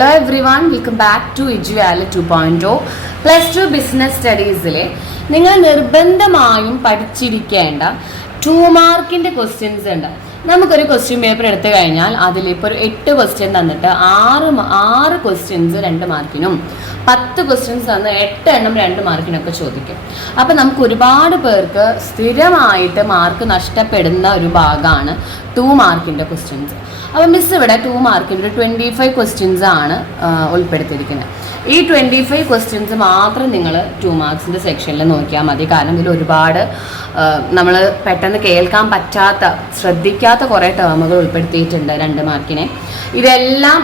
Hello everyone, welcome back to Edu 2.0 Plus 2 Business Studies-ലെ നിങ്ങൾ നിർബന്ധമായും പഠിച്ചിരിക്കേണ്ട 2 മാർക്കിൻ്റെ ക്വസ്റ്റ്യൻസ് ഉണ്ട്. നമുക്കൊരു ക്വസ്റ്റ്യൻ പേപ്പർ എടുത്തു കഴിഞ്ഞാൽ അതിലിപ്പോൾ ഒരു 8 ക്വസ്റ്റ്യൻ തന്നിട്ട് 6 ക്വസ്റ്റ്യൻസ് 2 മാർക്കിനും 10 ക്വസ്റ്റ്യൻസ് തന്ന് 8 എണ്ണം 2 മാർക്കിനൊക്കെ ചോദിക്കും. അപ്പം നമുക്ക് ഒരുപാട് പേർക്ക് സ്ഥിരമായിട്ട് മാർക്ക് നഷ്ടപ്പെടുന്ന ഒരു ഭാഗമാണ് 2 മാർക്കിൻ്റെ ക്വസ്റ്റ്യൻസ്. അപ്പോൾ മിസ് ഇവിടെ 2 മാർക്കിൻ്റെ ഒരു 25 ക്വസ്റ്റ്യൻസ് ആണ് ഉൾപ്പെടുത്തിയിരിക്കുന്നത്. ഈ 25 ക്വസ്റ്റ്യൻസ് മാത്രം നിങ്ങൾ 2 മാർക്സിൻ്റെ സെക്ഷനിൽ നോക്കിയാൽ മതി. കാരണം ഇതിൽ ഒരുപാട് നമ്മൾ പെട്ടെന്ന് കേൾക്കാൻ പറ്റാത്ത ശ്രദ്ധിക്കാത്ത കുറേ ടേമുകൾ ഉൾപ്പെടുത്തിയിട്ടുണ്ട് 2 മാർക്കിനെ. ഇതെല്ലാം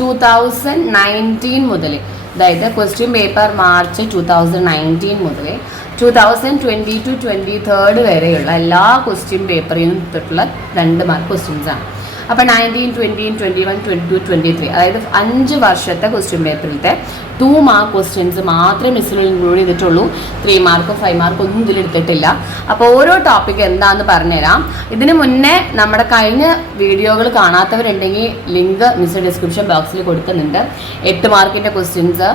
2019 മുതൽ, അതായത് ക്വസ്റ്റ്യൻ പേപ്പർ മാർച്ച് 2019 മുതൽ 2022-23 വരെയുള്ള എല്ലാ ക്വസ്റ്റ്യൻ പേപ്പറിൽ നിന്നിട്ടുള്ള 2 മാർക്ക് ക്വസ്റ്റ്യൻസാണ്. അപ്പോൾ 19, 20, 21, 22, 23 അതായത് 5 വർഷത്തെ ക്വസ്റ്റ്യൻ പേപ്പറിലത്തെ 2 മാർക്ക് ക്വസ്റ്റ്യൻസ് മാത്രമേ മിസ്സിൽ ഇൻക്ലൂഡ് ചെയ്തിട്ടുള്ളൂ. 3 മാർക്കും 5 മാർക്കും ഒന്നും ഇതിലെടുത്തിട്ടില്ല. അപ്പോൾ ഓരോ ടോപ്പിക് എന്താണെന്ന് പറഞ്ഞുതരാം. ഇതിന് മുന്നേ നമ്മുടെ കഴിഞ്ഞ വീഡിയോകൾ കാണാത്തവരുണ്ടെങ്കിൽ ലിങ്ക് മിസ് ഡിസ്ക്രിപ്ഷൻ ബോക്സിൽ കൊടുക്കുന്നുണ്ട്. 8 മാർക്കിൻ്റെ ക്വസ്റ്റ്യൻസ്,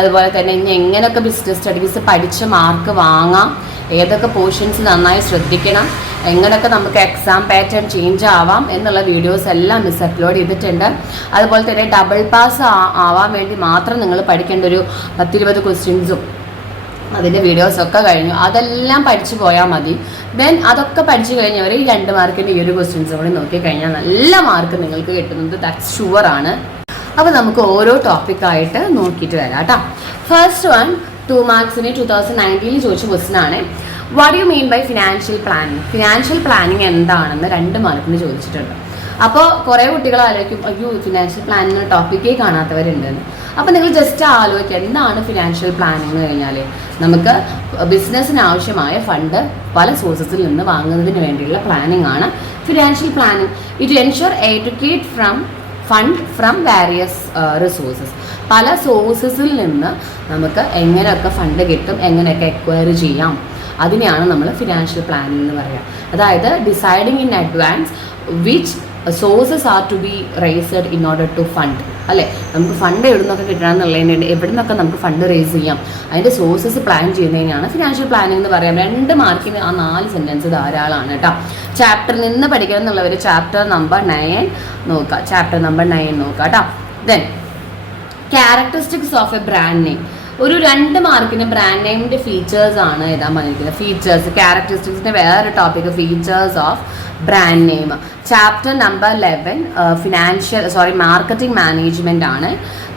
അതുപോലെ തന്നെ ഇനി എങ്ങനെയൊക്കെ ബിസിനസ് സ്റ്റഡീസ് പഠിച്ച് മാർക്ക് വാങ്ങാം, ഏതൊക്കെ പോർഷൻസ് നന്നായി ശ്രദ്ധിക്കണം, എങ്ങനെയൊക്കെ നമുക്ക് എക്സാം പാറ്റേൺ ചേഞ്ച് ആവാം എന്നുള്ള വീഡിയോസ് എല്ലാം മിസ് അപ്ലോഡ് ചെയ്തിട്ടുണ്ട്. അതുപോലെ തന്നെ ഡബിൾ പാസ് ആവാൻ വേണ്ടി മാത്രം നിങ്ങൾ പഠിക്കേണ്ട ഒരു 10-20 ക്വസ്റ്റ്യൻസും അതിൻ്റെ വീഡിയോസൊക്കെ കഴിഞ്ഞു. അതെല്ലാം പഠിച്ചു പോയാൽ മതി. ദെൻ അതൊക്കെ പഠിച്ചു കഴിഞ്ഞവർ ഈ 2 മാർക്കിൻ്റെ ഈ ഒരു ക്വസ്റ്റ്യൻസ് കൂടി നോക്കിക്കഴിഞ്ഞാൽ നല്ല മാർക്ക് നിങ്ങൾക്ക് കിട്ടുന്നത് ദാറ്റ്സ് ഷുവറാണ്. അപ്പോൾ നമുക്ക് ഓരോ ടോപ്പിക്കായിട്ട് നോക്കിയിട്ട് വരാം കേട്ടോ. ഫസ്റ്റ് വൺ 2 മാർക്സിന് 2019 ചോദിച്ച ക്വസ്റ്റ്യൻ ആണ്. What you mean by financial planning? Financial planning എന്താണെന്ന് 2 മാർക്കിന് ചോദിച്ചിട്ടുണ്ട്. അപ്പോൾ കുറേ കുട്ടികൾ ആലോചിക്കും, അയ്യോ ഫിനാൻഷ്യൽ പ്ലാനിങ് ടോപ്പിക്കേ കാണാത്തവരുണ്ടെന്ന്. അപ്പോൾ നിങ്ങൾ ജസ്റ്റ് ആലോചിക്കുക, എന്താണ് ഫിനാൻഷ്യൽ പ്ലാനിങ് എന്ന് കഴിഞ്ഞാൽ നമുക്ക് ബിസിനസ്സിന് ആവശ്യമായ ഫണ്ട് പല സോഴ്സസിൽ നിന്ന് വാങ്ങുന്നതിന് വേണ്ടിയുള്ള പ്ലാനിങ് ആണ് financial planning. It ensure educate fund from various resources. പല സോഴ്സസിൽ നിന്ന് നമുക്ക് എങ്ങനെയൊക്കെ ഫണ്ട് കിട്ടും, എങ്ങനെയൊക്കെ എക്വയർ ചെയ്യാം, അതിനെയാണ് നമ്മൾ ഫിനാൻഷ്യൽ പ്ലാനിങ് എന്ന് പറയുക. അതായത് deciding in advance which sources are to be raised in order to fund. അല്ലേ, നമുക്ക് ഫണ്ട് എവിടെ നിന്നൊക്കെ കിട്ടണം എന്നുള്ളതിന് എവിടെ നിന്നൊക്കെ നമുക്ക് ഫണ്ട് റേസ് ചെയ്യാം, അതിൻ്റെ സോഴ്സസ് പ്ലാൻ ചെയ്യുന്നതിനാണ് ഫിനാൻഷ്യൽ പ്ലാനിങ് എന്ന് പറയാം. 2 മാർക്കിന് ആ 4 സെൻറ്റൻസ് ധാരാളമാണ് കേട്ടോ. ചാപ്റ്ററിൽ നിന്ന് പഠിക്കണം എന്നുള്ളവർ ചാപ്റ്റർ നമ്പർ 9 നോക്കുക. ചാപ്റ്റർ നമ്പർ 9 നോക്കുക കേട്ടോ. Then characteristics of A brand name. ഒരു 2 മാർക്കിന് ബ്രാൻഡ് നെയിമിൻ്റെ ഫീച്ചേഴ്സ് ആണ് എഴുതാൻ പറഞ്ഞിരിക്കുന്നത്. ഫീച്ചേഴ്സ്, ക്യാരക്ടറിസ്റ്റിക്സിൻ്റെ വേറൊരു topic features of brand name. Chapter number 11 marketing management ആണ്.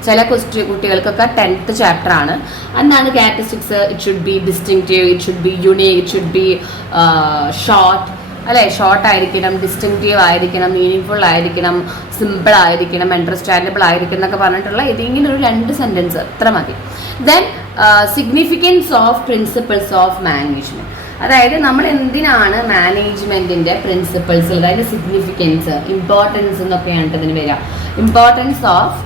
ചില കുട്ടികൾക്കൊക്കെ 10th ചാപ്റ്റർ ആണ്. എന്താണ് characteristics? It should be distinctive, it should be unique, it should be short, അല്ലേ, ഷോർട്ട് ആയിരിക്കണം, ഡിസ്റ്റിങ്റ്റീവ് ആയിരിക്കണം, മീനിങ് ആയിരിക്കണം, സിമ്പിൾ ആയിരിക്കണം, അണ്ടർസ്റ്റാൻഡബിൾ ആയിരിക്കണം എന്നൊക്കെ പറഞ്ഞിട്ടുള്ള ഏതെങ്കിലും ഒരു 2 സെൻറ്റൻസ് അത്ര മതി. Then significance of principles of management. അതായത് നമ്മൾ എന്തിനാണ് മാനേജ്മെൻറ്റിൻ്റെ പ്രിൻസിപ്പിൾസ്, അതായത് സിഗ്നിഫിക്കൻസ്, ഇമ്പോർട്ടൻസ് എന്നൊക്കെയാണ് ഇതിന് വരിക. Importance of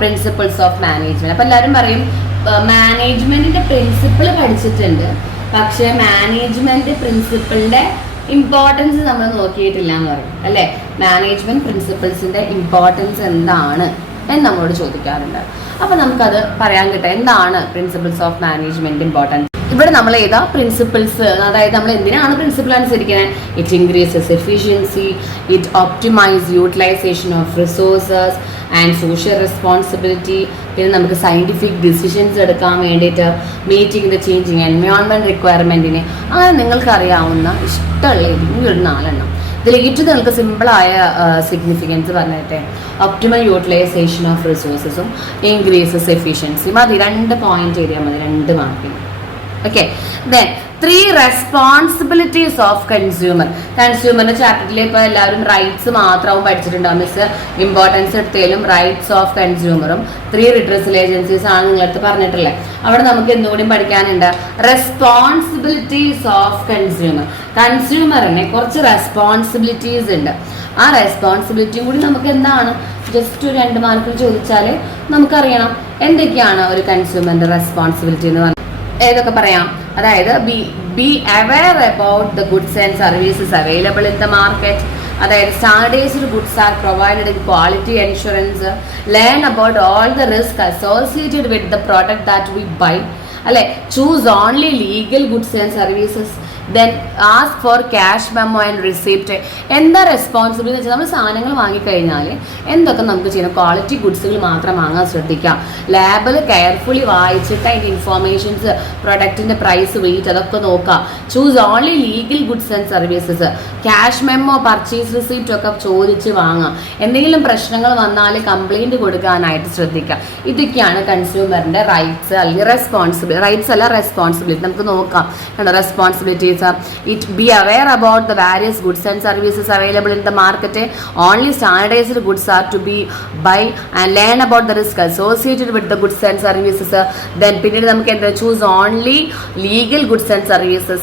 principles of management. അപ്പോൾ എല്ലാവരും പറയും മാനേജ്മെൻറ്റിൻ്റെ പ്രിൻസിപ്പിൾ പഠിച്ചിട്ടുണ്ട്, പക്ഷേ മാനേജ്മെൻറ്റ് പ്രിൻസിപ്പിളിൻ്റെ ഇമ്പോർട്ടൻസ് നമ്മൾ നോക്കിയിട്ടില്ല എന്ന് പറയും. അല്ലേ, മാനേജ്മെൻറ്റ് പ്രിൻസിപ്പിൾസിൻ്റെ ഇമ്പോർട്ടൻസ് എന്താണ് എന്ന് നമ്മളോട് ചോദിക്കാറുണ്ട്. അപ്പോൾ നമുക്കത് പറയാൻ കിട്ടുക, എന്താണ് പ്രിൻസിപ്പിൾസ് ഓഫ് മാനേജ്മെൻറ്റ് ഇമ്പോർട്ടൻസ്. ഇവിടെ നമ്മൾ ഏതാ പ്രിൻസിപ്പിൾസ്, അതായത് നമ്മൾ എന്തിനാണ് പ്രിൻസിപ്പിൾ അനുസരിക്കുന്നത്? It increases efficiency, it optimise utilisation of resources and social responsibility. പിന്നെ നമുക്ക് സയൻറ്റിഫിക് ഡിസിഷൻസ് എടുക്കാൻ വേണ്ടിയിട്ട്, മീറ്റിംഗ് ദ ചേഞ്ചിങ് എൻവയോൺമെൻറ്റ് റിക്വയർമെൻറ്റിന്. അങ്ങനെ നിങ്ങൾക്കറിയാവുന്ന ഇഷ്ടമുള്ള ഏതെങ്കിലും ഒരു 4 എണ്ണം. ഇതിൽ ഏറ്റവും നിങ്ങൾക്ക് സിമ്പിളായ സിഗ്നിഫിക്കൻസ് പറഞ്ഞിട്ടെ, ഒപ്റ്റിമൽ യൂട്ടിലൈസേഷൻ ഓഫ് റിസോഴ്സസും ഇൻക്രീസസ് എഫിഷ്യൻസി മതി. 2 പോയിന്റ് എഴുതിയാൽ മതി 2 മാർക്കിന്. Okay. Then 3 responsibilities of consumer. കൺസ്യൂമറിന്റെ ചാപ്റ്ററിൽ ഇപ്പോൾ എല്ലാവരും റൈറ്റ്സ് മാത്രവും പഠിച്ചിട്ടുണ്ടാവും. മിസ് ഇമ്പോർട്ടൻസ് എടുത്താലും റൈറ്റ്സ് ഓഫ് കൺസ്യൂമറും 3 റിട്രസൽ ഏജൻസീസ് ആണ് നിങ്ങളടുത്ത് പറഞ്ഞിട്ടുള്ളത്. അവിടെ നമുക്ക് എന്തുകൂടി പഠിക്കാനുണ്ട്? Responsibilities of consumer. കൺസ്യൂമറിന് കുറച്ച് റെസ്പോൺസിബിലിറ്റീസ് ഉണ്ട്. ആ റെസ്പോൺസിബിലിറ്റിയും കൂടി നമുക്ക് എന്താണ് ജസ്റ്റ് 2 മാർക്കിൽ ചോദിച്ചാൽ നമുക്കറിയണം എന്തൊക്കെയാണ് ഒരു കൺസ്യൂമറിന്റെ റെസ്പോൺസിബിലിറ്റി എന്ന് പറഞ്ഞാൽ. ഏതൊക്കെ പറയാം? അതായത് be aware about the goods and services available in the market. അതായത് standardised goods are provided in quality insurance, learn about all the risk associated with the product that we buy, അല്ലെ, choose only legal goods and services, then ask for cash memo and receipt. എന്താ responsibility എന്ന് വെച്ചാൽ നമ്മൾ സാധനങ്ങൾ വാങ്ങിക്കഴിഞ്ഞാൽ എന്തൊക്കെ നമുക്ക് ചെയ്യണം, quality ഗുഡ്സുകൾ മാത്രം വാങ്ങാൻ ശ്രദ്ധിക്കാം, ലേബൽ കെയർഫുള്ളി വായിച്ചിട്ട് അതിൻ്റെ ഇൻഫോർമേഷൻസ്, പ്രൊഡക്റ്റിൻ്റെ പ്രൈസ്, വെയിറ്റ് അതൊക്കെ നോക്കാം. Choose only legal goods and services, cash memo purchase receipt ഒക്കെ ചോദിച്ച് വാങ്ങാം. എന്തെങ്കിലും പ്രശ്നങ്ങൾ വന്നാൽ കംപ്ലൈൻറ്റ് കൊടുക്കാനായിട്ട് ശ്രദ്ധിക്കാം. ഇതൊക്കെയാണ് കൺസ്യൂമറിൻ്റെ റൈറ്റ്സ് അല്ലെങ്കിൽ റൈറ്റ്സ് അല്ല റെസ്പോൺസിബിലിറ്റി. നമുക്ക് നോക്കാം കണ്ടോ, responsibilities. It be aware about the various goods and services available in the market. Only standardized goods are to be buy and learn about the risk associated with the goods and services. Then പിന്നീട് നമുക്ക് എന്താ, choose only legal goods and services.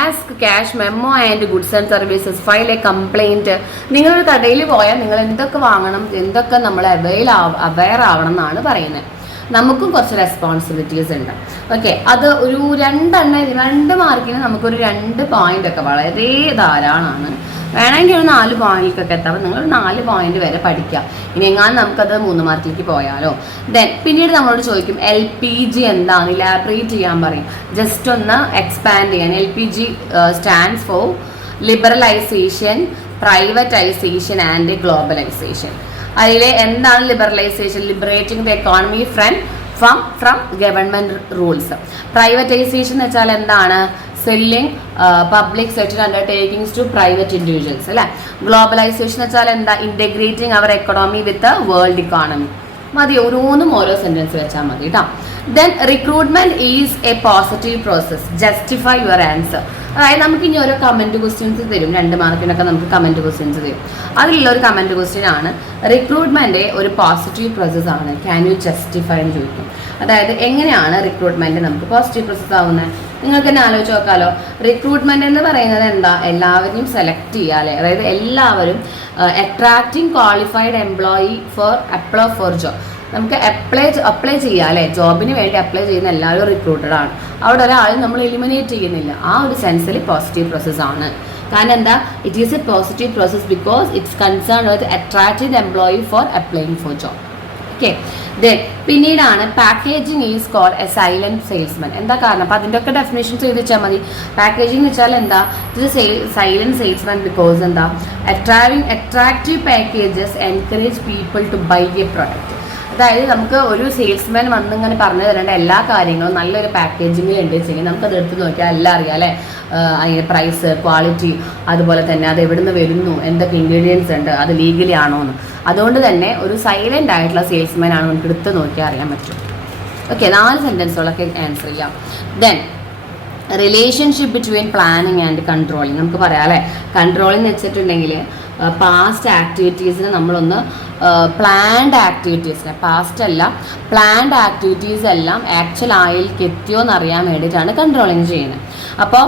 Ask cash memo and goods and services. File a complaint. നിങ്ങളൊരു കടയിൽ പോയാൽ നിങ്ങൾ എന്തൊക്കെ വാങ്ങണം, എന്തൊക്കെ നമ്മൾ അവെയർ ആവണം എന്നാണ് പറയുന്നത്. നമുക്കും കുറച്ച് റെസ്പോൺസിബിലിറ്റീസ് ഉണ്ട്. ഓക്കെ, അത് ഒരു 2 മാർക്കിന് നമുക്കൊരു 2 പോയിന്റ് ഒക്കെ വളരെ ധാരാളമാണ്. വേണമെങ്കിൽ ഒരു 4 പോയിന്റിലേക്കൊക്കെ എത്താം. നിങ്ങൾ 4 പോയിന്റ് വരെ പഠിക്കാം. ഇനി എങ്ങാനും നമുക്കത് 3 മാർക്കിലേക്ക് പോയാലോ. ദെൻ പിന്നീട് നമ്മളോട് ചോദിക്കും LPG എന്താണ്, ഇലാബറേറ്റ് ചെയ്യാൻ പറയും. ജസ്റ്റ് ഒന്ന് എക്സ്പാൻഡ് ചെയ്യാൻ. LPG stands for liberalisation, privatisation and globalisation. അതിൽ എന്താണ് liberalisation? Liberating the economy from government rules. Privatisation എന്ന് വെച്ചാൽ എന്താണ്? Selling public sector undertakings to private individuals, അല്ലെ. ഗ്ലോബലൈസേഷൻ എന്ന് വെച്ചാൽ എന്താ? Integrating our economy with world economy. മതി, ഓരോന്നും ഓരോ സെന്റൻസ് വെച്ചാൽ മതി കേട്ടോ. Then recruitment is a positive process. Justify your answer. അതായത് നമുക്ക് ഇനി ഓരോ കമന്റ് ക്വസ്റ്റ്യൻസ് തരും. 2 മാർക്കിനൊക്കെ നമുക്ക് കമന്റ് ക്വസ്റ്റ്യൻസ് തരും. അതിലുള്ള ഒരു കമന്റ് ക്വസ്റ്റ്യൻ ആണ് റിക്രൂട്ട്മെന്റ് ഒരു പോസിറ്റീവ് പ്രോസസ് ആണ്, ക്യാൻ യു ജസ്റ്റിഫൈ എന്ന് ചോദിക്കും. അതായത് എങ്ങനെയാണ് റിക്രൂട്ട്മെന്റ് നമുക്ക് പോസിറ്റീവ് പ്രോസസ് ആവുന്നത്? നിങ്ങൾക്ക് തന്നെ ആലോചിച്ച് നോക്കാമല്ലോ. റിക്രൂട്ട്മെന്റ് എന്ന് പറയുന്നത് എന്താ? എല്ലാവരെയും സെലക്ട് ചെയ്യുക, അല്ലെ. അതായത് എല്ലാവരും attracting qualified employee for job. നമുക്ക് അപ്ലൈ ചെയ്യാം, അല്ലെ. ജോബിന് വേണ്ടി അപ്ലൈ ചെയ്യുന്ന എല്ലാവരും റിക്രൂട്ടഡ് ആണ്. അവിടെ ഒരാളും നമ്മൾ എലിമിനേറ്റ് ചെയ്യുന്നില്ല. ആ ഒരു സെൻസിൽ പോസിറ്റീവ് പ്രോസസ് ആണ്. കാരണം എന്താ? It is a positive process because it's concern with attracting employee for applying for job. Okay, then പിന്നീടാണ് packaging is called a silent salesman. എന്താ കാരണം? അപ്പം അതിൻ്റെ ഒക്കെ ഡെഫിനേഷൻസ് എഴുതി വെച്ചാൽ മതി. പാക്കേജിംഗ് എന്ന് വെച്ചാൽ എന്താ? ഇറ്റ് സൈലന്റ് സെയിൽസ്മാൻ ബിക്കോസ് എന്താ? Attractive packages encourage people to buy a product. അതായത് നമുക്ക് ഒരു സെയിൽസ്മാൻ വന്നിങ്ങനെ പറഞ്ഞു തരേണ്ട എല്ലാ കാര്യങ്ങളും നല്ലൊരു പാക്കേജിങ് ഉണ്ട് വെച്ചെങ്കിൽ നമുക്കത് എടുത്ത് നോക്കിയാൽ എല്ലാം അറിയാം, അല്ലേ. അതിൻ്റെ പ്രൈസ്, ക്വാളിറ്റി, അതുപോലെ തന്നെ അത് എവിടെ നിന്ന് വരുന്നു, എന്തൊക്കെ ഇൻഗ്രീഡിയൻസ് ഉണ്ട്, അത് ലീഗലി ആണോ എന്ന്. അതുകൊണ്ട് തന്നെ ഒരു സൈലൻ്റ് ആയിട്ടുള്ള സെയിൽസ്മാൻ ആണ് നമുക്ക് എടുത്ത് നോക്കിയാൽ അറിയാൻ പറ്റും. ഓക്കെ, 4 സെൻറ്റൻസുകളൊക്കെ ആൻസർ ചെയ്യാം. Then relationship between planning and controlling. നമുക്ക് പറയാം, അല്ലേ. കൺട്രോളിങ് വെച്ചിട്ടുണ്ടെങ്കിൽ പാസ്റ്റ് ആക്ടിവിറ്റീസിന് നമ്മളൊന്ന് പ്ലാൻഡ് ആക്ടിവിറ്റീസിനെ, പാസ്റ്റ് അല്ല പ്ലാൻഡ് ആക്ടിവിറ്റീസ് എല്ലാം ആക്ച്വൽ ആയിലേക്ക് എത്തിയോ എന്നറിയാൻ വേണ്ടിയിട്ടാണ് കൺട്രോളിങ് ചെയ്യുന്നത്. അപ്പോൾ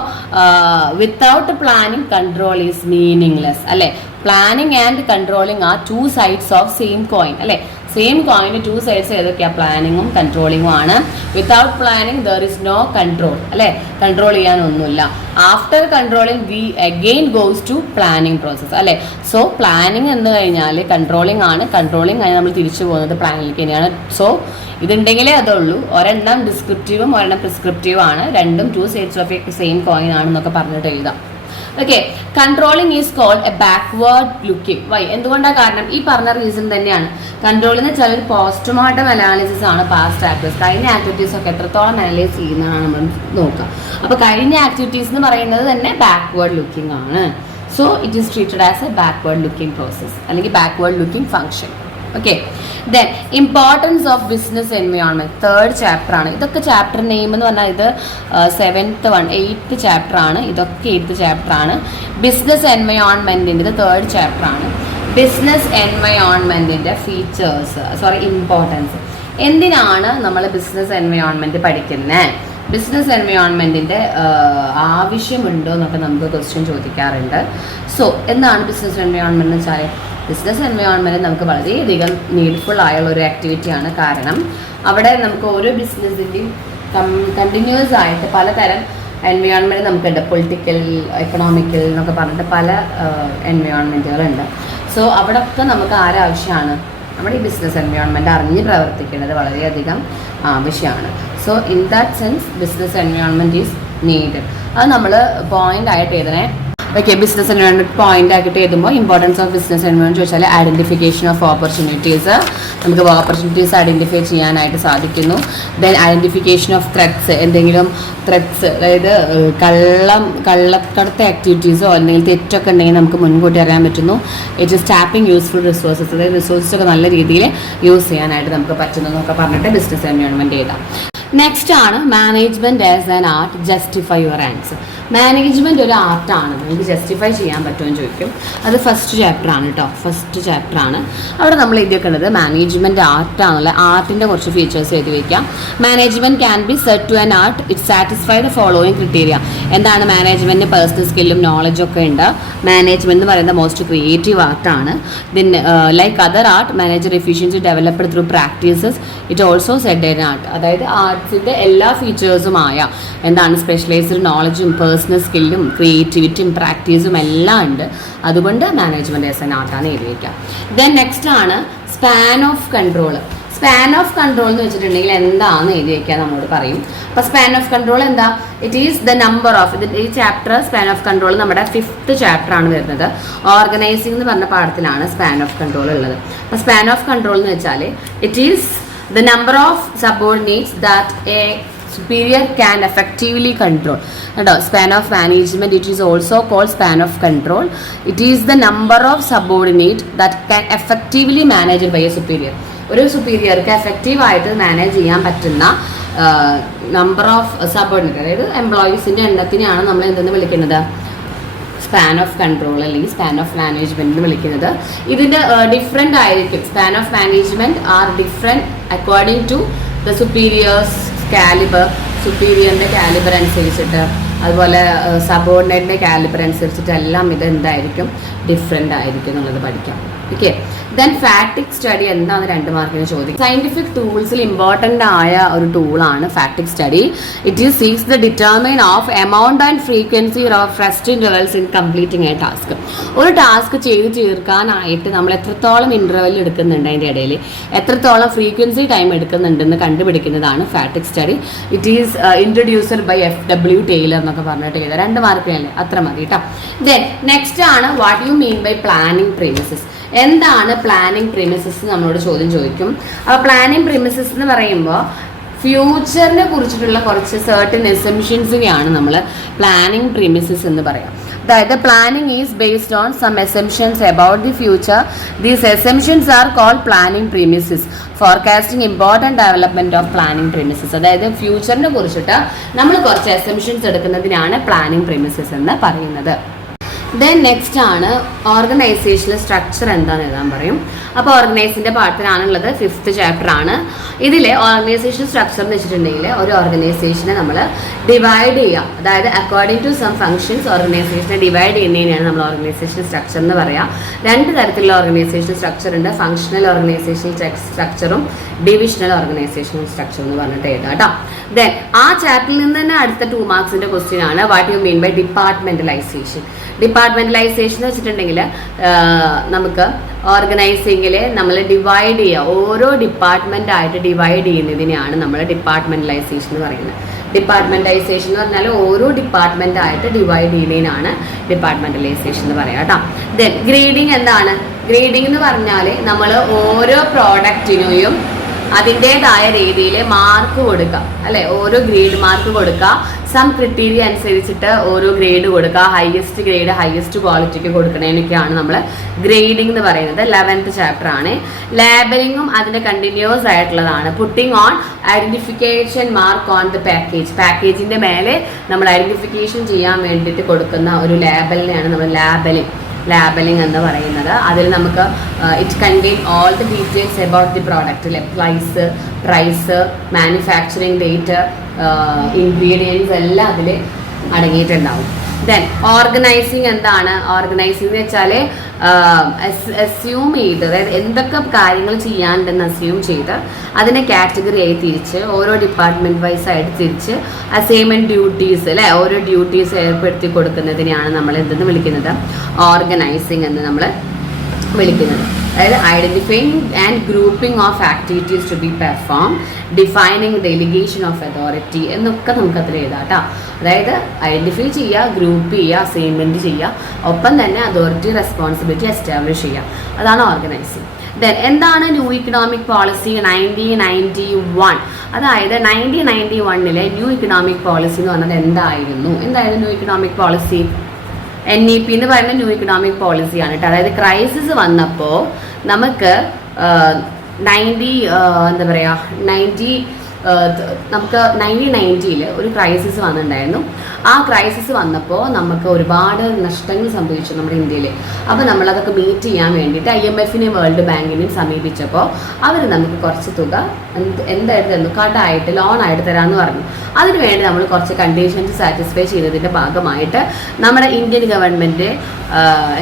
without planning control is meaningless, അല്ലേ. Planning and controlling are 2 sides of same coin, അല്ലേ. സെയിം കോയിന് 2 sides ഏതൊക്കെയാണ്? പ്ലാനിങ്ങും കൺട്രോളിങ്ങും ആണ്. Without planning there is no control, അല്ലേ. Control ചെയ്യാനൊന്നുമില്ല. After controlling we again goes to planning process, അല്ലേ. സോ പ്ലാനിങ് എന്ന് കഴിഞ്ഞാൽ കൺട്രോളിങ് ആണ്, കൺട്രോളിങ് കഴിഞ്ഞാൽ നമ്മൾ തിരിച്ചു പോകുന്നത് പ്ലാനിലേക്ക് തന്നെയാണ്. സോ ഇതുണ്ടെങ്കിലേ അതുള്ളൂ. ഒരെണ്ണം ഡിസ്ക്രിപ്റ്റീവും ഒരെണ്ണം പ്രിസ്ക്രിപ്റ്റീവും ആണ്. രണ്ടും 2 sides of a same coin ആണെന്നൊക്കെ പറഞ്ഞിട്ട് എഴുതാം. Okay, controlling is called a backward looking. Why? എന്തുകൊണ്ടാണ്? കാരണം ഈ പറഞ്ഞ റീസൺ തന്നെയാണ്. കൺട്രോളിന് ചിലർ പോസ്റ്റ്മോർട്ടം അനാലിസിസ് ആണ് പാസ്റ്റ് ആക്ടിവിറ്റീസ്. കഴിഞ്ഞ ആക്ടിവിറ്റീസ് ഒക്കെ എത്രത്തോളം അനലൈസ് ചെയ്യുന്നതാണ് നമ്മൾ നോക്കുക. അപ്പോൾ കഴിഞ്ഞ ആക്ടിവിറ്റീസ് എന്ന് പറയുന്നത് തന്നെ ബാക്ക്വേർഡ് ലുക്കിംഗ് ആണ്. So it is treated as a backward looking process അല്ലെങ്കിൽ backward looking function. Okay, then importance of business environment 3rd chapter ആണ്. ഇതൊക്കെ ചാപ്റ്റർ നെയിം എന്ന് പറഞ്ഞാൽ ഇത് 7th 8th ചാപ്റ്റർ ആണ്. ഇതൊക്കെ 8th ചാപ്റ്റർ ആണ്. ബിസിനസ് എൻവയോൺമെന്റിൻ്റെ 3rd ചാപ്റ്റർ ആണ്. ബിസിനസ് എൻവയോൺമെന്റിന്റെ ഇമ്പോർട്ടൻസ്. എന്തിനാണ് നമ്മൾ ബിസിനസ് എൻവയോൺമെന്റ് പഠിക്കുന്നത്? ബിസിനസ് എൻവയോൺമെന്റിന്റെ ആവശ്യമുണ്ടോ എന്നൊക്കെ നമുക്ക് ക്വസ്റ്റ്യൻ ചോദിക്കാറുണ്ട്. സോ എന്താണ് ബിസിനസ് എൻവയോൺമെന്റ് എന്ന് വെച്ചാൽ? ബിസിനസ് എൻവയോൺമെൻറ്റ് നമുക്ക് വളരെയധികം നീഡ്ഫുൾ ആയുള്ള ഒരു ആക്ടിവിറ്റിയാണ്. കാരണം അവിടെ നമുക്ക് ഓരോ ബിസിനസ്സിൻ്റെയും കണ്ടിന്യൂസ് ആയിട്ട് പലതരം എൻവയോൺമെൻറ്റ് നമുക്കുണ്ട്, പൊളിറ്റിക്കൽ, എക്കണോമിക്കൽ എന്നൊക്കെ പറഞ്ഞിട്ട് പല എൻവയോൺമെൻറ്റുകളുണ്ട്. സോ അവിടെയൊക്കെ നമുക്ക് ആരാവശ്യമാണ്? നമ്മുടെ ഈ ബിസിനസ് എൻവയോൺമെൻറ്റ് അറിഞ്ഞ് പ്രവർത്തിക്കേണ്ടത് വളരെയധികം ആവശ്യമാണ്. So in that sense business environment is needed. അത് നമ്മൾ പോയിൻ്റ് ആയിട്ട് എഴുതണേ. ഓക്കെ, ബിസിനസ് എൻവയോൺമെൻറ്റ് പോയിന്റ് ആക്കിയിട്ട് എഴുതുമ്പോൾ ഇമ്പോർട്ടൻസ് ഓഫ് ബിസിനസ് എൻവയോൺമെൻറ്റ് ചോദിച്ചാൽ ഐഡൻറ്റിഫിക്കേഷൻ ഓഫ് ഓപ്പർച്യൂണിറ്റീസ്, നമുക്ക് ഓപ്പർച്യൂണിറ്റീസ് ഐഡൻറ്റിഫൈ ചെയ്യാനായിട്ട് സാധിക്കുന്നു. ദെൻ ഐഡൻറ്റിഫിക്കേഷൻ ഓഫ് ത്രെറ്റ്സ്, എന്തെങ്കിലും ത്രെറ്റ്സ്, അതായത് കള്ളക്കടത്ത ആക്ടിവിറ്റീസോ അല്ലെങ്കിൽ തെറ്റൊക്കെ ഉണ്ടെങ്കിൽ നമുക്ക് മുൻകൂട്ടി അറിയാൻ പറ്റുന്നു. It is tapping useful resources, അതായത് റിസോഴ്സസൊക്കെ നല്ല രീതിയിൽ യൂസ് ചെയ്യാനായിട്ട് നമുക്ക് പറ്റുന്നു എന്നൊക്കെ പറഞ്ഞിട്ട് ബിസിനസ് എൻവയോൺമെൻറ്റ് എഴുതാം. നെക്സ്റ്റ് ആണ് management as an art, justify your answer. Management ഒരു ആർട്ടാണ്, നിങ്ങൾക്ക് ജസ്റ്റിഫൈ ചെയ്യാൻ പറ്റുമെന്ന് ചോദിക്കും. അത് ഫസ്റ്റ് ചാപ്റ്ററാണ് കേട്ടോ, ഫസ്റ്റ് ചാപ്റ്ററാണ്. അവിടെ നമ്മൾ എഴുതിയേക്കുന്നത് മാനേജ്മെൻറ്റ് ആർട്ടാണല്ലോ. ആർട്ടിൻ്റെ കുറച്ച് ഫീച്ചേഴ്സ് എഴുതി വയ്ക്കാം. Management can be set to an art it satisfy the following criteria. എന്താണ് മാനേജ്മെൻറ്റ്? പേഴ്സണൽ സ്കില്ലും നോളജും ഒക്കെ ഉണ്ട്. മാനേജ്മെൻറ്റ് എന്ന് പറയുന്നത് മോസ്റ്റ് ക്രിയേറ്റീവ് ആർട്ടാണ്. Then like other art, manager efficiency developed through practices. It also said an art. അതായത് ആർട്സിൻ്റെ എല്ലാ ഫീച്ചേഴ്സുമായ എന്താണ് സ്പെഷ്യലൈസ്ഡ് നോളജും പേഴ്സണൽ സ്കില്ലും ക്രിയേറ്റിവിറ്റിയും പ്രാക്ടീസും എല്ലാം ഉണ്ട്. അതുകൊണ്ട് മാനേജ്മെൻറ്റ് ആസ് എൻ ആർട്ടാണ് എഴുതി വയ്ക്കാം. ദെൻ നെക്സ്റ്റ് ആണ് span of control. Span of control എന്ന് വെച്ചിട്ടുണ്ടെങ്കിൽ എന്താണെന്ന് എഴുതി വയ്ക്കാൻ നമ്മളോട് പറയും. അപ്പോൾ സ്പാൻ ഓഫ് കൺട്രോൾ എന്താ? It is the number of, ഈ ചാപ്റ്റർ സ്പാൻ ഓഫ് കൺട്രോൾ നമ്മുടെ 5th ചാപ്റ്ററാണ് വരുന്നത്. ഓർഗനൈസിംഗ് എന്ന് പറഞ്ഞ പാഠത്തിലാണ് സ്പാൻ ഓഫ് കൺട്രോൾ ഉള്ളത്. അപ്പോൾ സ്പാൻ ഓഫ് കൺട്രോൾ എന്ന് വെച്ചാൽ it is the number of subordinates that a superior can effectively control. Span of management, it is also called span of control. It is the number of subordinates that can effectively managed by a superior. ഒരു സുപ്പീരിയർക്ക് effective ആയിട്ട് manage ചെയ്യാൻ പറ്റുന്ന number of subordinate, അതായത് എംപ്ലോയീസിൻ്റെ എണ്ണത്തിനെയാണ് നമ്മൾ എന്തെന്ന് വിളിക്കുന്നത്? Span of control അല്ലെങ്കിൽ span of management എന്ന് വിളിക്കുന്നത്. ഇതിൻ്റെ ഡിഫറെൻ്റ് ആയിരിക്കും. Span of management are different according to the superiors calibre, സുപ്പീരിയറിൻ്റെ കാലിബർ അനുസരിച്ചിട്ട്, അതുപോലെ സബോർഡിനേറ്റിൻ്റെ കാലിബർ അനുസരിച്ചിട്ടെല്ലാം ഇത് എന്തായിരിക്കും? ഡിഫറെൻ്റ് ആയിരിക്കും എന്നുള്ളത് പഠിക്കാം. ഓക്കെ, ദെൻ ഫാക്ടിക് സ്റ്റഡി എന്താണ് 2 മാർക്കിന് ചോദിക്കും. സയൻറ്റിഫിക് ടൂൾസിൽ ഇമ്പോർട്ടൻ്റ് ആയ ഒരു ടൂളാണ് fatigue study. It is seeks the determine of amount and frequency of rest intervals in completing a task. ഒരു ടാസ്ക് ചെയ്ത് തീർക്കാനായിട്ട് നമ്മൾ എത്രത്തോളം ഇൻ്റർവെൽ എടുക്കുന്നുണ്ട്, അതിൻ്റെ ഇടയിൽ എത്രത്തോളം ഫ്രീക്വൻസി ടൈം എടുക്കുന്നുണ്ടെന്ന് കണ്ടുപിടിക്കുന്നതാണ് fatigue study. It is introduced by FW Taylor എന്നൊക്കെ പറഞ്ഞിട്ട് ചെയ്ത 2 മാർക്കിനല്ലേ, അത്ര മതി കേട്ടോ. ദെൻ നെക്സ്റ്റ് ആണ് what you mean by planning premises. എന്താണ് പ്ലാനിങ് പ്രീമിസസ് നമ്മളോട് ചോദ്യം ചോദിക്കും. അപ്പോൾ പ്ലാനിങ് പ്രീമിസസ് എന്ന് പറയുമ്പോൾ ഫ്യൂച്ചറിനെ കുറിച്ചിട്ടുള്ള കുറച്ച് സർട്ടൻ എസംഷൻസിനെയാണ് നമ്മൾ പ്ലാനിങ് പ്രീമിസസ് എന്ന് പറയാം. അതായത് planning is based on some assumptions about the future. These assumptions are called planning premises. Forecasting important development of planning premises. അതായത് ഫ്യൂച്ചറിനെ കുറിച്ചിട്ട് നമ്മൾ കുറച്ച് എസംഷൻസ് എടുക്കുന്നതിനാണ് പ്ലാനിങ് പ്രീമിസസ് എന്ന് പറയുന്നത്. ദെൻ നെക്സ്റ്റ് ആണ് ഓർഗനൈസേഷണൽ സ്ട്രക്ചർ എന്താണെന്ന് എഴുതാൻ പറയും. അപ്പോൾ ഓർഗനൈസിൻ്റെ പാഠത്തിലാണുള്ളത്, 5th ചാപ്റ്ററാണ്. ഇതിലെ ഓർഗനൈസേഷൻ സ്ട്രക്ചർ എന്ന് വെച്ചിട്ടുണ്ടെങ്കിൽ ഒരു ഓർഗനൈസേഷനെ നമ്മൾ ഡിവൈഡ് ചെയ്യാം. അതായത് അക്കോർഡിംഗ് ടു സം ഫംഗ്ഷൻസ് ഓർഗനൈസേഷനെ ഡിവൈഡ് ചെയ്യുന്നതിനാണ് നമ്മൾ ഓർഗനൈസേഷൻ സ്ട്രക്ചർ എന്ന് പറയാം. 2 തരത്തിലുള്ള ഓർഗനൈസേഷൻ സ്ട്രക്ചർ ഉണ്ട്. ഫംഗ്ഷണൽ ഓർഗനൈസേഷൻ സ്ട്രക്ചറും ഡിവിഷണൽ ഓർഗനൈസേഷൻ സ്ട്രക്ചർ എന്ന് പറഞ്ഞിട്ട് എഴുതാം കേട്ടോ. ദെൻ ആ ചാപ്റ്ററിൽ നിന്ന് തന്നെ അടുത്ത 2 മാർക്സിൻ്റെ ക്വസ്റ്റ്യൻ ആണ് what you mean by departmentalisation. Departmentalisation എന്ന് വെച്ചിട്ടുണ്ടെങ്കിൽ നമുക്ക് ഓർഗനൈസിങ്ങിൽ നമ്മൾ ഡിവൈഡ് ചെയ്യുക, ഓരോ ഡിപ്പാർട്ട്മെൻ്റ് ആയിട്ട് ഡിവൈഡ് ചെയ്യുന്നതിനെയാണ് നമ്മൾ ഡിപ്പാർട്ട്മെന്റലൈസേഷൻ എന്ന് പറയുന്നത്. ഡിപ്പാർട്ട്മെന്റലൈസേഷൻ എന്ന് പറഞ്ഞാൽ ഓരോ ഡിപ്പാർട്ട്മെൻ്റ് ആയിട്ട് ഡിവൈഡ് ചെയ്യുന്നതിനാണ് ഡിപ്പാർട്ട്മെന്റലൈസേഷൻ എന്ന് പറയുക കേട്ടോ. ദെൻ ഗ്രേഡിങ് എന്താണ്? ഗ്രേഡിംഗ് എന്ന് പറഞ്ഞാൽ നമ്മൾ ഓരോ പ്രോഡക്റ്റിനെയും അതിൻ്റെതായ രീതിയിൽ മാർക്ക് കൊടുക്കുക, അല്ലെ? ഓരോ ഗ്രേഡ് മാർക്ക് കൊടുക്കുക. സം ക്രിറ്റീരിയ അനുസരിച്ചിട്ട് ഓരോ ഗ്രേഡ് കൊടുക്കുക. ഹയസ്റ്റ് ഗ്രേഡ് ഹയസ്റ്റ് ക്വാളിറ്റിക്ക് കൊടുക്കണതിനൊക്കെയാണ് നമ്മൾ ഗ്രേഡിംഗ് എന്ന് പറയുന്നത്. 11th ചാപ്റ്റർ ആണ്. ലേബലിങ്ങും അതിൻ്റെ കണ്ടിന്യൂസ് ആയിട്ടുള്ളതാണ്. Putting on identification mark on the package. പാക്കേജിൻ്റെ മേലെ നമ്മൾ ഐഡന്റിഫിക്കേഷൻ ചെയ്യാൻ വേണ്ടിയിട്ട് കൊടുക്കുന്ന ഒരു ലേബലിനെയാണ് നമ്മൾ ലാബലിംഗ് എന്ന് പറയുന്നത്. അതിൽ നമുക്ക് it contain all the details about the product, price, manufacturing date, ingredients എല്ലാം അതിൽ അടങ്ങിയിട്ടുണ്ടാവും. ദെൻ ഓർഗനൈസിങ് എന്താണ്? ഓർഗനൈസിങ് എന്ന് വെച്ചാൽ അസ്യൂം ചെയ്ത്, അതായത് എന്തൊക്കെ കാര്യങ്ങൾ ചെയ്യാനുണ്ടെന്ന് അസ്യൂം ചെയ്ത് അതിനെ കാറ്റഗറി ആയി തിരിച്ച് ഓരോ ഡിപ്പാർട്ട്മെന്റ് വൈസ് ആയിട്ട് തിരിച്ച് അസൈൻമെന്റ് ഡ്യൂട്ടീസ് അല്ലെ, ഓരോ ഡ്യൂട്ടീസ് ഏർപ്പെടുത്തി കൊടുക്കുന്നതിനെയാണ് നമ്മൾ എന്തെന്ന് വിളിക്കുന്നത്? ഓർഗനൈസിങ് എന്ന് നമ്മൾ വിളിക്കുന്നത്. അതായത് identifying and grouping of activities to be perform, defining delegation of authority എന്നൊക്കെ നമുക്കതിൽ എഴുതാം കേട്ടോ. അതായത് ഐഡന്റിഫൈ ചെയ്യുക, ഗ്രൂപ്പ് ചെയ്യുക, അസൈൻമെന്റ് ചെയ്യുക, ഒപ്പം തന്നെ അതോറിറ്റി റെസ്പോൺസിബിലിറ്റി എസ്റ്റാബ്ലിഷ് ചെയ്യുക. അതാണ് ഓർഗനൈസിങ്. ദെൻ എന്താണ് ന്യൂ ഇക്കണോമിക് പോളിസി 1991? അതായത് 1991 ന്യൂ ഇക്കണോമിക് പോളിസി എന്ന് പറഞ്ഞത് എന്തായിരുന്നു ന്യൂ ഇക്കണോമിക് പോളിസി? NEP എന്ന് പറയുന്ന ന്യൂ ഇക്കണോമിക് പോളിസിയാണ് കേട്ടോ. അതായത് ക്രൈസിസ് വന്നപ്പോൾ നമുക്ക് നമുക്ക് 1990 ഒരു ക്രൈസിസ് വന്നിട്ടുണ്ടായിരുന്നു. ആ ക്രൈസിസ് വന്നപ്പോൾ നമുക്ക് ഒരുപാട് നഷ്ടങ്ങൾ സംഭവിച്ചു നമ്മുടെ ഇന്ത്യയിൽ. അപ്പോൾ നമ്മളതൊക്കെ മീറ്റ് ചെയ്യാൻ വേണ്ടിയിട്ട് IMFനെയും വേൾഡ് ബാങ്കിനെയും സമീപിച്ചപ്പോൾ അവർ നമുക്ക് കുറച്ച് തുക എന്തായിട്ട് തന്നു? കടമായിട്ട്, ലോണായിട്ട് തരാമെന്ന് പറഞ്ഞു. അതിനുവേണ്ടി നമ്മൾ കുറച്ച് കണ്ടീഷൻസ് സാറ്റിസ്ഫൈ ചെയ്തതിൻ്റെ ഭാഗമായിട്ട് നമ്മുടെ ഇന്ത്യൻ ഗവൺമെൻറ്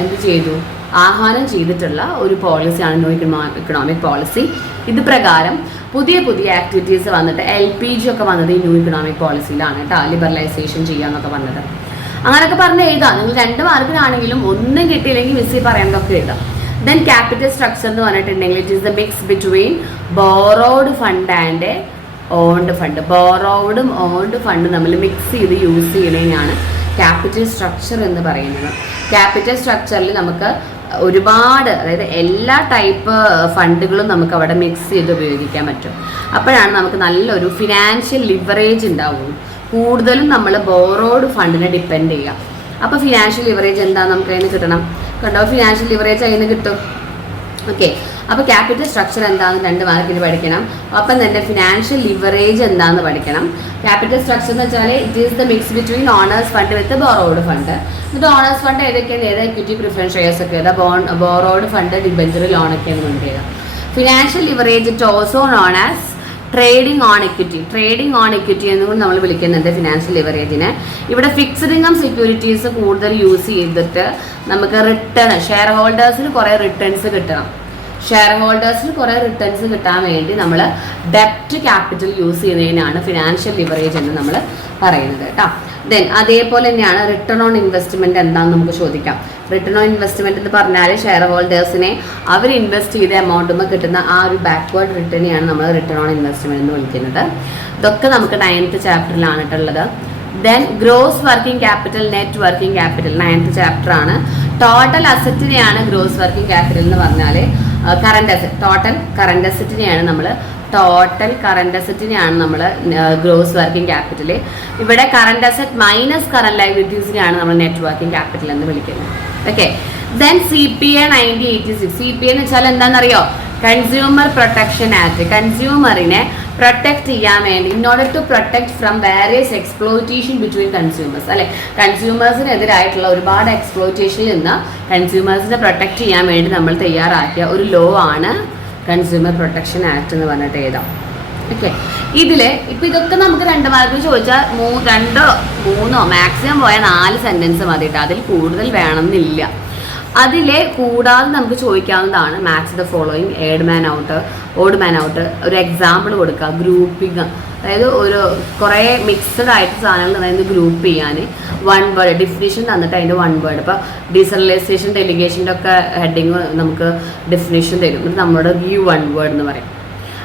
എന്ത് ചെയ്തു? ആഹ്വാനം ചെയ്തിട്ടുള്ള ഒരു പോളിസിയാണ് ന്യൂ ഇക്കണോമിക് പോളിസി. ഇത് പ്രകാരം പുതിയ പുതിയ ആക്ടിവിറ്റീസ് വന്നിട്ട് LPG ഒക്കെ വന്നത് ഈ ന്യൂ ഇക്കണോമിക് പോളിസിയിലാണ് കേട്ടോ. ലിബറലൈസേഷൻ ചെയ്യാന്നൊക്കെ പറഞ്ഞത്. അങ്ങനെയൊക്കെ പറഞ്ഞ് എഴുതാം. നിങ്ങൾ 2 മാർക്കിനാണെങ്കിലും ഒന്നും കിട്ടിയില്ലെങ്കിൽ മിസ്സി പറയുന്നതൊക്കെ എഴുതാം. ദെൻ ക്യാപിറ്റൽ സ്ട്രക്ചർ എന്ന് പറഞ്ഞിട്ടുണ്ടെങ്കിൽ it is the mix between borrowed fund and owned fund. ബോറോഡും ഓൺഡ് ഫണ്ട് നമ്മൾ മിക്സ് ചെയ്ത് യൂസ് ചെയ്യുന്നതിനാണ് ക്യാപിറ്റൽ സ്ട്രക്ചർ എന്ന് പറയുന്നത്. ക്യാപിറ്റൽ സ്ട്രക്ചറിൽ നമുക്ക് ഒരുപാട്, അതായത് എല്ലാ ടൈപ്പ് ഫണ്ടുകളും നമുക്ക് അവിടെ മിക്സ് ചെയ്ത് ഉപയോഗിക്കാൻ പറ്റും. അപ്പോഴാണ് നമുക്ക് നല്ലൊരു ഫിനാൻഷ്യൽ ലിവറേജ് ഉണ്ടാവുള്ളൂ. കൂടുതലും നമ്മൾ ബോറോഡ് ഫണ്ടിനെ ഡിപ്പെൻഡ് ചെയ്യുക. അപ്പോൾ ഫിനാൻഷ്യൽ ലിവറേജ് എന്താ നമുക്ക് അതിന് കിട്ടണം? കണ്ടോ, ഫിനാൻഷ്യൽ ലിവറേജ് അതിന് കിട്ടും. ഓക്കെ, അപ്പോൾ ക്യാപിറ്റൽ സ്ട്രക്ചർ എന്താണെന്ന് 2 മാർക്കിന് പഠിക്കണം. അപ്പം തന്നെ ഫിനാൻഷ്യൽ ലിവറേജ് എന്താണെന്ന് പഠിക്കണം. ക്യാപിറ്റൽ സ്ട്രക്ചർ എന്ന് വെച്ചാൽ it is the mix between owners fund with borrowed fund. എന്നിട്ട് ഓണേഴ്സ് ഫണ്ട് ഏതൊക്കെയാണ്? ഇക്വിറ്റി പ്രിഫറൻസ് ഷെയർസ് ഒക്കെ ബോറോഡ് ഫണ്ട് ഡിബെഞ്ചർ ലോണൊക്കെയാണ് വേണ്ടി ചെയ്യുക. Financial leverage it also known as trading on equity. Trading on equity എന്നുകൊണ്ട് നമ്മൾ വിളിക്കുന്നുണ്ട് ഫിനാൻഷ്യൽ ലിവറേജിനെ. ഇവിടെ ഫിക്സ്ഡ് ഇൻകം സെക്യൂരിറ്റീസ് കൂടുതൽ യൂസ് ചെയ്തിട്ട് നമുക്ക് റിട്ടേൺ, ഷെയർ ഹോൾഡേഴ്സിന് കുറേ റിട്ടേൺസ് കിട്ടണം. ഷെയർ ഹോൾഡേഴ്സിന് കുറേ റിട്ടേൺസ് കിട്ടാൻ വേണ്ടി നമ്മൾ ഡെപ്റ്റ് ക്യാപിറ്റൽ യൂസ് ചെയ്യുന്നതിനാണ് ഫിനാൻഷ്യൽ ലിവറേജ് എന്ന് നമ്മൾ പറയുന്നത് കേട്ടോ. ദെൻ അതേപോലെ തന്നെയാണ് റിട്ടേൺ ഓൺ ഇൻവെസ്റ്റ്മെന്റ് എന്താണെന്ന് നമുക്ക് ചോദിക്കാം. റിട്ടേൺ ഓൺ ഇൻവെസ്റ്റ്മെന്റ് എന്ന് പറഞ്ഞാൽ ഷെയർ ഹോൾഡേഴ്സിനെ അവർ ഇൻവെസ്റ്റ് ചെയ്ത എമൗണ്ടുമ്പോൾ കിട്ടുന്ന ആ ഒരു ബാക്ക്വേർഡ് റിട്ടേണിനെയാണ് നമ്മൾ റിട്ടേൺ ഓൺ ഇൻവെസ്റ്റ്മെന്റ് എന്ന് വിളിക്കുന്നത്. ഇതൊക്കെ നമുക്ക് 9th ചാപ്റ്ററിലാണ് ഉള്ളത്. Then gross working capital, net working capital 9th chapter ആണ്. ടോട്ടൽ അസറ്റിനെയാണ് ഗ്രോസ് വർക്കിംഗ് ക്യാപിറ്റൽ എന്ന് പറഞ്ഞാൽ കറണ്ട് അസറ്റ്, ടോട്ടൽ കറണ്ട് അസറ്റിനെയാണ് നമ്മൾ ഗ്രോസ് വർക്കിംഗ് ക്യാപിറ്റൽ. ഇവിടെ കറണ്ട് അസറ്റ് മൈനസ് കറണ്ട് ലയബിലിറ്റീസിനെയാണ് നമ്മൾ നെറ്റ് വർക്കിംഗ് ക്യാപിറ്റൽ എന്ന് വിളിക്കുന്നത്. Okay, then CPA 1986. CPA എന്ന് വെച്ചാൽ എന്താണെന്നറിയോ? Consumer protection act. കൺസ്യൂമറിനെ പ്രൊട്ടക്ട് ചെയ്യാൻ വേണ്ടി, in order to protect from various exploitation between consumers, അല്ലെ, കൺസ്യൂമേഴ്സിനെതിരായിട്ടുള്ള ഒരുപാട് എക്സ്പ്ലോയിറ്റേഷനിൽ നിന്ന് കൺസ്യൂമേഴ്സിനെ പ്രൊട്ടക്ട് ചെയ്യാൻ വേണ്ടി നമ്മൾ തയ്യാറാക്കിയ ഒരു ലോ ആണ് കൺസ്യൂമർ പ്രൊട്ടക്ഷൻ ആക്ട് എന്ന് പറഞ്ഞിട്ട് എഴുതാം. ഓക്കെ, ഇതില് ഇപ്പൊ ഇതൊക്കെ നമുക്ക് 2 മാർക്കിൽ ചോദിച്ചാൽ 2 3 മാക്സിമം പോയാൽ 4 സെന്റൻസ് മതിയിട്ട്, അതിൽ കൂടുതൽ വേണമെന്നില്ല. അതിലെ കൂടാതെ നമുക്ക് ചോദിക്കാവുന്നതാണ് match the following, odd man out. ഒരു എക്സാമ്പിൾ കൊടുക്കുക. ഗ്രൂപ്പിംഗ്, അതായത് ഒരു കുറേ മിക്സഡ് ആയിട്ട് സാധനങ്ങൾ അതായത് ഗ്രൂപ്പ് ചെയ്യാൻ 1 വേർഡ് ഡെഫിനേഷൻ തന്നിട്ട് അതിൻ്റെ 1 വേർഡ്. ഇപ്പോൾ ഡീസെൻട്രലൈസേഷൻ ഡെലിഗേഷൻ്റെ ഒക്കെ ഹെഡിങ് നമുക്ക് ഡെഫിനേഷൻ തരും. എന്നിട്ട് നമ്മുടെ ഗീവ് 1 വേർഡ് എന്ന് പറയും.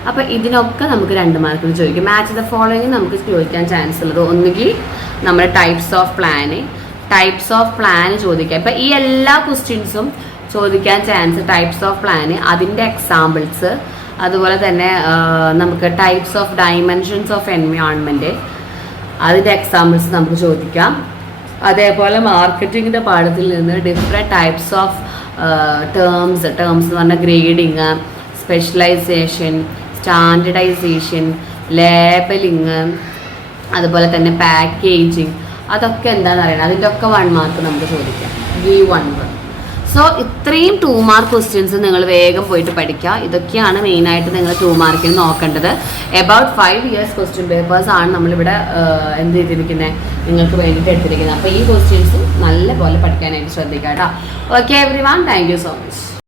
അപ്പോൾ ഇതിനൊക്കെ നമുക്ക് 2 മാർക്കിന് ചോദിക്കും. മാച്ച് ദ ഫോളോയിങ് നമുക്ക് ചോദിക്കാൻ ചാൻസ് ഉള്ളത് ഒന്നുകിൽ നമ്മുടെ ടൈപ്സ് ഓഫ് പ്ലാൻ ചോദിക്കാം. ഇപ്പം ഈ എല്ലാ ക്വസ്റ്റ്യൻസും ചോദിക്കാൻ ചാൻസ് ടൈപ്സ് ഓഫ് പ്ലാൻ, അതിൻ്റെ എക്സാമ്പിൾസ്, അതുപോലെ തന്നെ നമുക്ക് types of dimensions of environment, അതിൻ്റെ എക്സാമ്പിൾസ് നമുക്ക് ചോദിക്കാം. അതേപോലെ മാർക്കറ്റിങ്ങിൻ്റെ പാഠത്തിൽ നിന്ന് ഡിഫറെൻറ്റ് ടൈപ്സ് ഓഫ് ടേംസ് എന്ന് പറഞ്ഞാൽ ഗ്രേഡിങ്, സ്പെഷ്യലൈസേഷൻ, സ്റ്റാൻഡർഡൈസേഷൻ, ലേബലിങ്, അതുപോലെ തന്നെ പാക്കേജിങ്, അതൊക്കെ എന്താണെന്ന് അറിയണം. അതിൻ്റെ ഒക്കെ 1 മാർക്ക് നമുക്ക് ചോദിക്കാം. Give 1 word. സോ ഇത്രയും 2 മാർക്ക് ക്വസ്റ്റ്യൻസ് നിങ്ങൾ വേഗം പോയിട്ട് പഠിക്കുക. ഇതൊക്കെയാണ് മെയിനായിട്ട് നിങ്ങൾ 2 മാർക്കിന് നോക്കേണ്ടത്. എബൌട്ട് 5 ഇയേഴ്സ് ക്വസ്റ്റ്യൻ പേപ്പേഴ്സ് ആണ് നമ്മളിവിടെ എന്ത് ചെയ്തിരിക്കുന്നത്, നിങ്ങൾക്ക് വേണ്ടിയിട്ട് എടുത്തിരിക്കുന്നത്. അപ്പോൾ ഈ ക്വസ്റ്റ്യൻസും നല്ല പോലെ പഠിക്കാനായിട്ട് ശ്രദ്ധിക്കാം കേട്ടോ. Okay every one, thank you so much.